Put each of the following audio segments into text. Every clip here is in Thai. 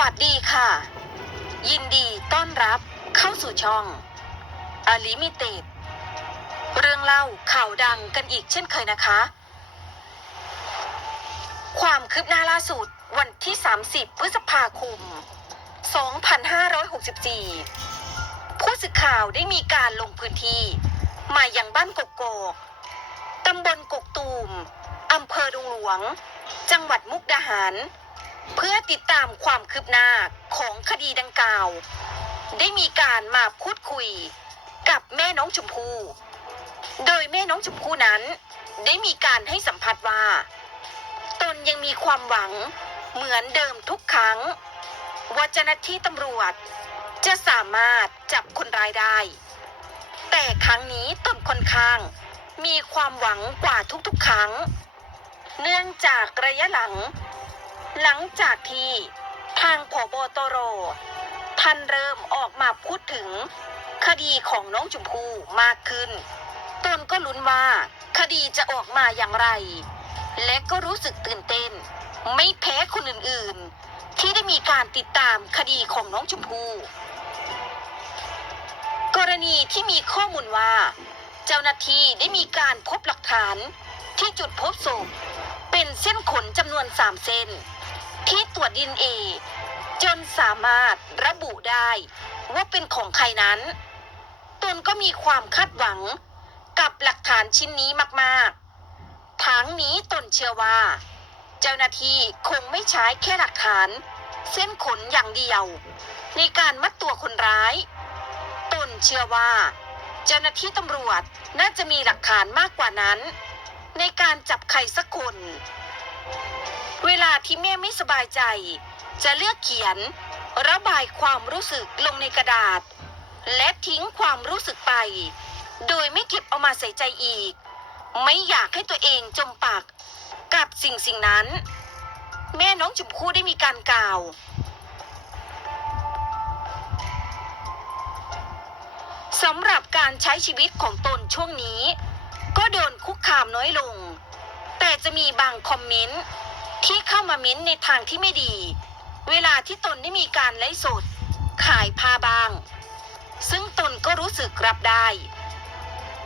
วัสดีค่ะ ยินดีต้อนรับเข้าสู่ช่องอลิมิเต็ดเรื่องเล่าข่าวดังกันอีกเช่นเคยนะคะ ความคืบหน้าล่าสุดวันที่ 30 พฤษภาคม 2564 ผู้สื่อข่าวได้มีการลงพื้นที่ มายังบ้านกกอกตำบลกกตูมอำเภอดงหลวง จังหวัดมุกดาหาร เพื่อติดตามความคืบหน้าของคดีดังกล่าว ได้มีการมาพูดคุยกับแม่น้องชมพู่โดยแม่น้องชมพู่นั้นได้มีการให้สัมภาษณ์ว่า ตนยังมีความหวังเหมือนเดิมทุกครั้ง ว่าเจ้าหน้าที่ตำรวจ จะสามารถจับคนร้ายได้ แต่ครั้งนี้ตนค่อนข้าง มีความหวังกว่าทุกๆครั้ง เนื่องจากระยะหลัง หลังจากที่ทางผบตรท่านเริ่มออกมาพูดถึง คดีของน้องชมพู่มากขึ้น ตนก็ลุ้นว่า คดีจะออกมาอย่างไร และก็รู้สึกตื่นเต้น ไม่แพ้คนอื่นๆ ที่ได้มีการติดตามคดีของน้องชมพู่กรณีที่มีข้อมูลว่า เจ้าหน้าที่ได้มีการพบหลักฐานที่จุดพบศพเป็นเส้นขนจำนวนสามเส้น ที่ตรวจดินเอจนสามารถระบุได้ว่าเป็นของใครนั้น ตนก็มีความคาดหวังกับหลักฐานชิ้นนี้มากๆ ทั้งนี้ตนเชื่อว่า เจ้าหน้าที่คงไม่ใช้แค่หลักฐาน เส้นขนอย่างเดียว ในการมัดตัวคนร้าย ตนเชื่อว่า เจ้าหน้าที่ตำรวจน่าจะมีหลักฐานมากกว่านั้น ในการจับใครสักคน เวลาที่แม่ไม่สบายใจ จะเลือกเขียน ระบายความรู้สึกลงในกระดาษ และทิ้งความรู้สึกไป โดยไม่เก็บเอามาใส่ใจอีก ไม่อยากให้ตัวเองจมปักกับสิ่งสิ่งนั้น แม่น้องจุมพู่ได้มีการกล่าว สำหรับการใช้ชีวิตของตนช่วงนี้ ก็โดนคุกคามน้อยลง แต่จะมีบางคอมเมนต์ ที่เข้ามาเม้นในทางที่ไม่ดี เวลาที่ตนได้มีการไลฟ์สด ขายผ้าบาง ซึ่งตนก็รู้สึกรับได้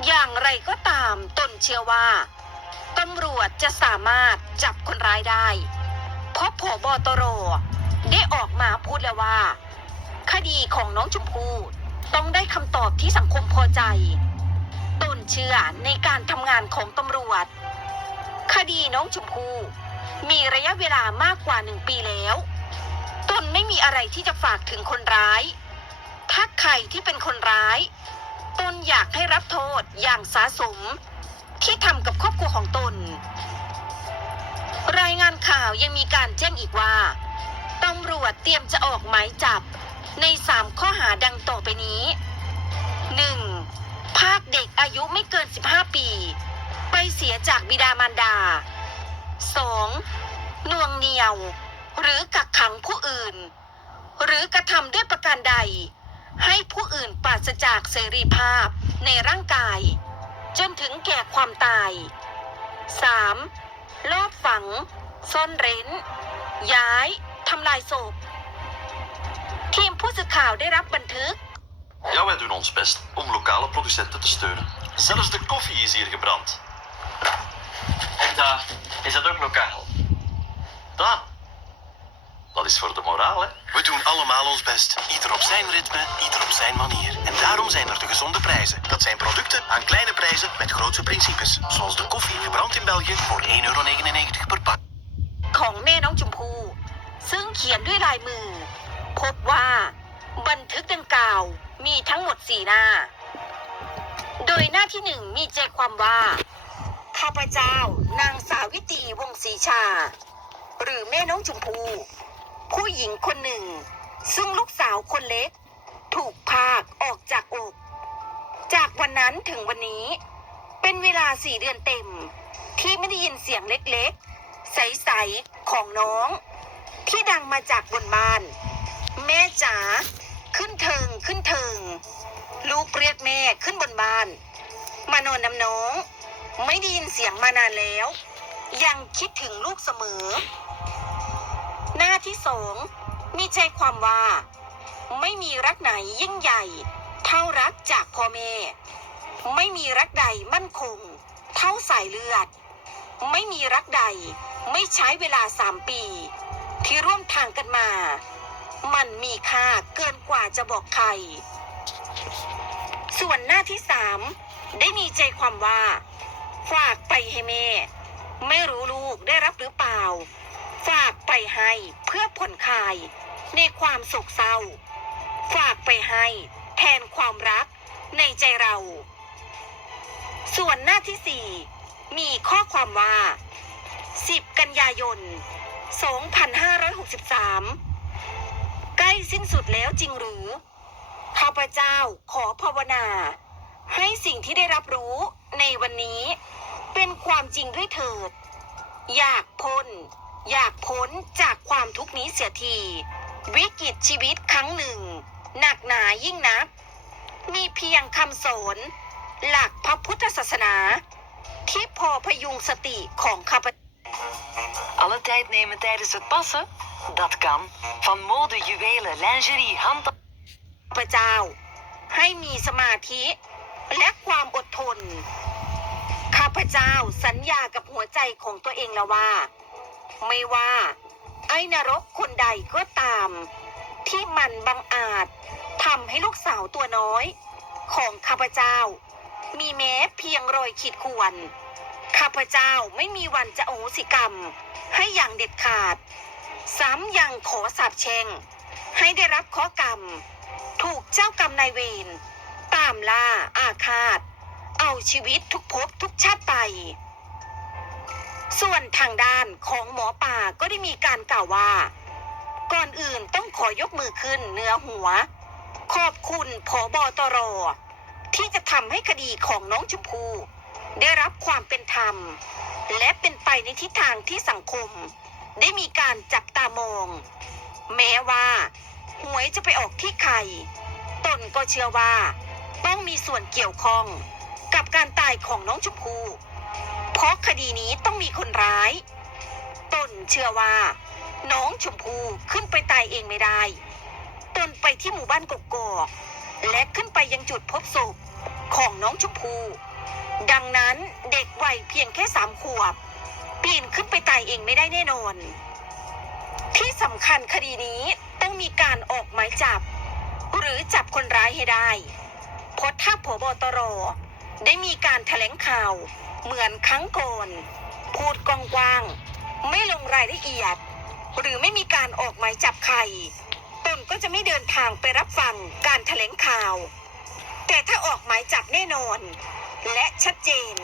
อย่างไรก็ตามตนเชื่อว่าตำรวจจะสามารถจับคนร้ายได้ เพราะผบตรได้ออกมาพูดแล้วว่า คดีของน้องชมพู่ต้องได้คำตอบที่สังคมพอใจ ตนเชื่อในการทำงานของตำรวจ คดีน้องชมพู่ มีระยะเวลามากกว่าหนึ่งปีแล้ว ตนไม่มีอะไรที่จะฝากถึงคนร้าย ถ้าใครที่เป็นคนร้าย ตนอยากให้รับโทษอย่างสาสม ที่ทำกับครอบครัวของตน รายงานข่าวยังมีการแจ้งอีกว่าตำรวจเตรียมจะออกหมายจับในสามข้อหาดังต่อไปนี้ 1. ภาคเด็กอายุไม่เกิน 15 ปี ไปเสียจากบิดามารดา 2. น่วงเหนียว หรือกักขังผู้อื่น หรือกระทำด้วยประการใด ให้ผู้อื่นปราศจากเสรีภาพในร่างกาย จนถึงแก่ความตาย 3. ลอบฝัง ซ่อนเร้น ย้ายทำลายศพ ทีมผู้สื่อข่าวได้รับบันทึก Ja, wij doen ons best om lokale producenten te steunen. Zelfs de koffie is hier gebrand. En daar is dat ook lokaal. Dat. Dat is voor de moraal, hè? We doen allemaal ons best. Ieder op zijn ritme, ieder op zijn manier. En daarom zijn er de gezonde prijzen. Dat zijn producten aan kleine prijzen met grootse principes. Zoals de koffie gebrand in België voor 1,99 euro per pak. ของแม่น้องชมพู่ซึ่งเขียนด้วยลายมือ พบว่าบันทึกดังกล่าวมีทั้งหมดสี่หน้า โดยหน้าที่หนึ่งมีใจความว่า ข้าพเจ้านางสาวิตรีวงศรีชา หรือแม่น้องชมพูผู้หญิงคนหนึ่ง ซึ่งลูกสาวคนเล็ก ถูกพากออกจากอก จากวันนั้นถึงวันนี้ เป็นเวลาสี่เดือนเต็ม ที่ไม่ได้ยินเสียงเล็กๆ ใสๆของน้อง ที่ดังมาจากบนบ้าน แม่จ๋าขึ้นเทิงขึ้นเทิง ลูกเรียกแม่ขึ้นบนบ้าน มานอนน้ำน้อง ไม่ได้ยินเสียงมานานแล้ว ยังคิดถึงลูกเสมอ หน้าที่สองมีใจความว่า ไม่มีรักไหนยิ่งใหญ่ เท่ารักจากพ่อแม่ ไม่มีรักใดมั่นคง เท่าสายเลือด ไม่มีรักใดไม่ใช้เวลาสามปี ที่ร่วมทางกันมา มันมีค่าเกินกว่าจะบอกใคร ส่วนหน้าที่สามได้มีใจความว่า ฝากไปให้แม่ ไม่รู้ลูกได้รับหรือเปล่า ฝากไปให้เพื่อผ่อนคลาย ในความโศกเศร้า ฝากไปให้แทนความรักในใจเรา ส่วนหน้าที่สี่มีข้อความว่า 10 กันยายน 2563 ใกล้สิ้นสุดแล้วจริงหรือข้าพเจ้าขอภาวนา ให้สิ่งที่ได้รับรู้ในวันนี้ เป็นความจริงด้วยเถิด อยากพ้น อยากพ้นจากความทุกข์นี้เสียที วิกฤตชีวิตครั้งหนึ่ง หนักหนายิ่งนัก มีเพียงคำสอนหลักพระพุทธศาสนา ที่พอพยุงสติของข้าพ Alle tijd nemen tijdens het passen? Dat kan. Van mode, juwelen, lingerie, hand. พเจ้า ให้มีสมาธิ และความอดทน ข้าพเจ้าสัญญากับหัวใจของตัวเองแล้วว่า ไม่ว่า ไอ้นรกคนใดก็ตาม ที่มันบังอาจทำให้ลูกสาวตัวน้อย ของข้าพเจ้า มีแม้เพียงรอยขีดข่วน ข้าพเจ้าไม่มีวันจะโอหสิกรรม ให้อย่างเด็ดขาด ซ้ำยังขอสาบแช่งให้ได้รับข้อกรรม ถูกเจ้ากรรมนายเวรามล่า อาฆาต เอาชีวิตทุกภพทุกชาติไป ส่วนทางด้านของหมอป่าก็ได้มีการกล่าวว่า ก่อนอื่นต้องขอยกมือขึ้นเหนือหัว ขอบคุณผอบอตรที่จะทำให้คดีของน้องชมพู่ได้รับความเป็นธรรม และเป็นไปในทิศทางที่สังคม ได้มีการจับตามอง แม้ว่า หวยจะไปออกที่ใคร ตนก็เชื่อว่า ต้องมีส่วนเกี่ยวข้องกับการตายของน้องชมพู่เพราะคดีนี้ต้องมีคนร้ายตนเชื่อว่า น้องชมพู่ขึ้นไปตายเองไม่ได้ ตนไปที่หมู่บ้านกกอกและขึ้นไปยังจุดพบศพของน้องชมพู่ดังนั้นเด็กวัยเพียงแค่สามขวบปีนขึ้นไปตายเองไม่ได้แน่นอน ที่สำคัญคดีนี้ต้องมีการออกหมายจับ หรือจับคนร้ายให้ได้ เพราะถ้าผบตรได้มีการแถลงข่าว เหมือนครั้งก่อน พูดกว้างๆไม่ลงรายละเอียด หรือไม่มีการออกหมายจับใครตนก็จะไม่เดินทางไปรับฟังการแถลงข่าว แต่ถ้าออกหมายจับแน่นอน และชัดเจน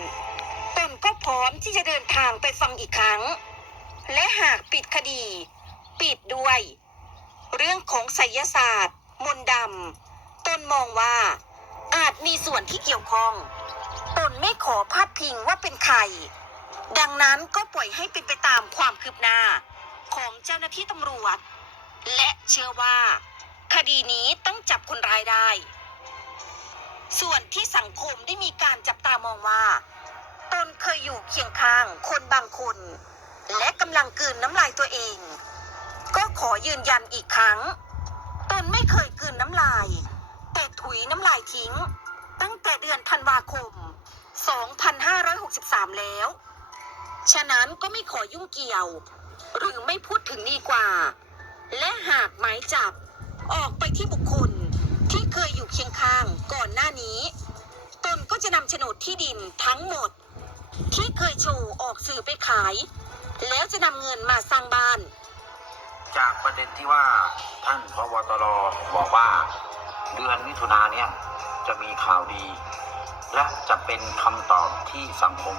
ตนก็พร้อมที่จะเดินทางไปฟังอีกครั้ง และหากปิดคดี ปิดด้วย เรื่องของไสยศาสตร์ มนต์ดำตนมองว่า อาจมีส่วนที่เกี่ยวข้องตนไม่ขอพาดพิงว่าเป็นใคร ดังนั้นก็ปล่อยให้เป็นไปตามความคืบหน้า ของเจ้าหน้าที่ตำรวจ และเชื่อว่า คดีนี้ต้องจับคนร้ายได้ ส่วนที่สังคมได้มีการจับตามองว่าตนเคยอยู่เคียงข้างคนบางคน และกำลังกลืนน้ำลายตัวเอง ก็ขอยืนยันอีกครั้ง ตนไม่เคยกลืนน้ำลาย ถุยน้ำลายทิ้ง ตั้งแต่เดือนธันวาคม 2563 แล้ว ฉะนั้นก็ไม่ขอยุ่งเกี่ยว หรือไม่พูดถึงดีกว่า และหากหมายจับออกไปที่บุคคลที่เคยอยู่เคียงข้างก่อนหน้านี้ ตนก็จะนำโฉนดที่ดินทั้งหมด ที่เคยโชว์ออกสื่อไปขาย แล้วจะนำเงินมาสร้างบ้าน จากประเด็นที่ว่าท่านพบตรบอกว่า เดือนมิถุนาเนี่ยจะมีข่าวดี และจะเป็นคำตอบที่สังคม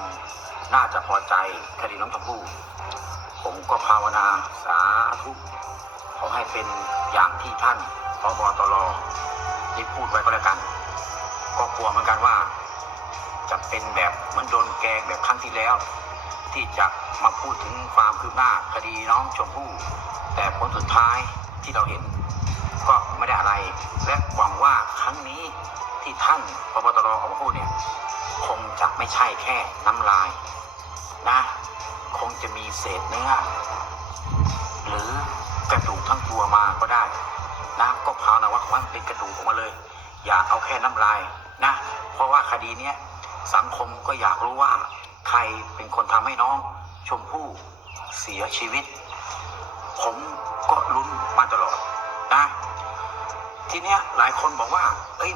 น่าจะพอใจคดีน้องชมพู่ผมก็ภาวนาสาธุขอให้เป็นอย่างที่ท่านพบตรได้พูดไว้ก็แล้วกัน ก็กลัวเหมือนกันว่า จะเป็นแบบเหมือนโดนแกงแบบครั้งที่แล้ว ที่จะมาพูดถึงความคืบหน้าคดีน้องชมพู่แต่ผลสุดท้ายที่เราเห็น ก็ไม่ได้อะไร และหวังว่าครั้งนี้ที่ท่านพบตรออกมาพูดเนี่ย คงจะไม่ใช่แค่น้ำลายนะ คงจะมีเศษเนื้อ หรือกระดูกทั้งตัวมาก็ได้นะก็ภาวนาว่าขอให้มันเป็นกระดูกออกมาเลย อย่าเอาแค่น้ำลายนะ เพราะว่าคดีเนี้ยสังคมก็อยากรู้ว่า ใครเป็นคนทำให้น้อง ชมพู่เสียชีวิต ผมก็ลุ้นมาตลอด นะทีเนี้ยหลายคนบอกว่าเอ้ย